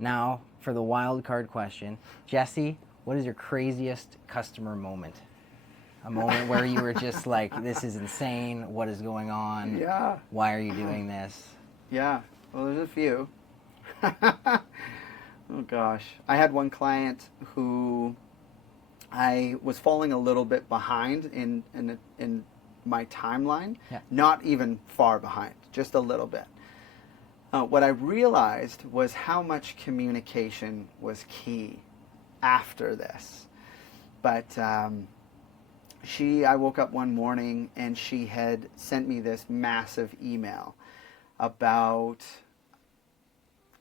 Now, for the wild card question, Jesse, what is your craziest customer moment? A moment where you were just like, this is insane. What is going on? Yeah. Why are you doing this? Yeah. Well, there's a few. Oh gosh. I had one client who I was falling a little bit behind in my timeline. Yeah. Not even far behind, just a little bit. What I realized was how much communication was key after this. But I woke up one morning and she had sent me this massive email about,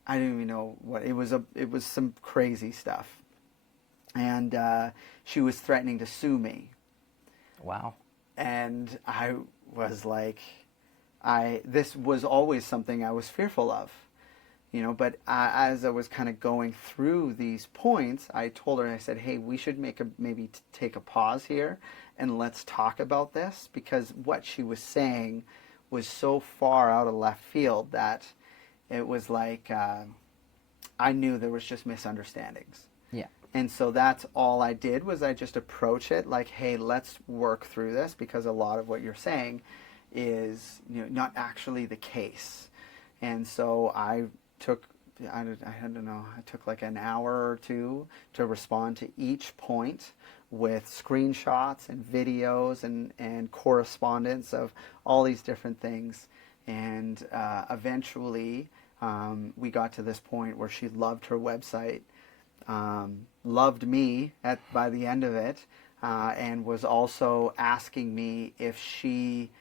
I don't even know what it was. It was some crazy stuff, and she was threatening to sue me. Wow. And I was like, this was always something I was fearful of, but as I was kind of going through these points, I told her, I said, hey, we should maybe take a pause here and let's talk about this, because what she was saying was so far out of left field that it was like, I knew there was just misunderstandings. Yeah. And so that's all I did, was I just approach it like, hey, let's work through this, because a lot of what you're saying is not actually the case. And so I took like an hour or two to respond to each point with screenshots and videos and correspondence of all these different things. And eventually we got to this point where she loved her website, loved me by the end of it, and was also asking me if she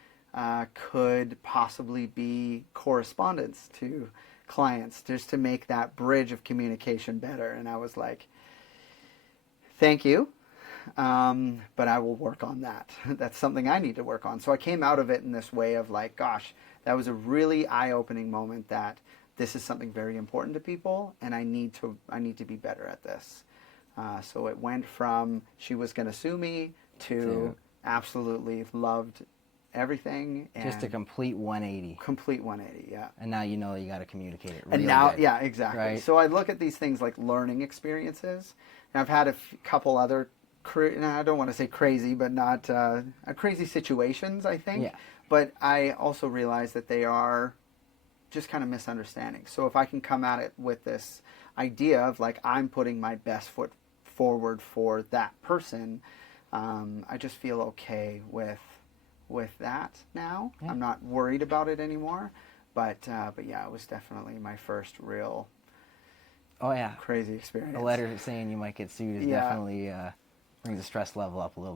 could possibly be correspondence to clients, just to make that bridge of communication better. And I was like, thank you, but I will work on that. That's something I need to work on. So I came out of it in this way of like, gosh, that was a really eye-opening moment, that this is something very important to people, and I need to be better at this. So it went from she was going to sue me to absolutely loved everything. And just a complete 180. Complete 180, yeah. And now you know you got to communicate it. And now, yeah, exactly. Right? So I look at these things like learning experiences. And I've had a couple other, I don't want to say crazy, but not crazy situations, I think. Yeah. But I also realize that they are just kind of misunderstandings. So if I can come at it with this idea of like, I'm putting my best foot forward for that person, I just feel okay with that now. Yeah. I'm not worried about it anymore. But yeah, it was definitely my first real crazy experience. A letter saying you might get sued is definitely brings the stress level up a little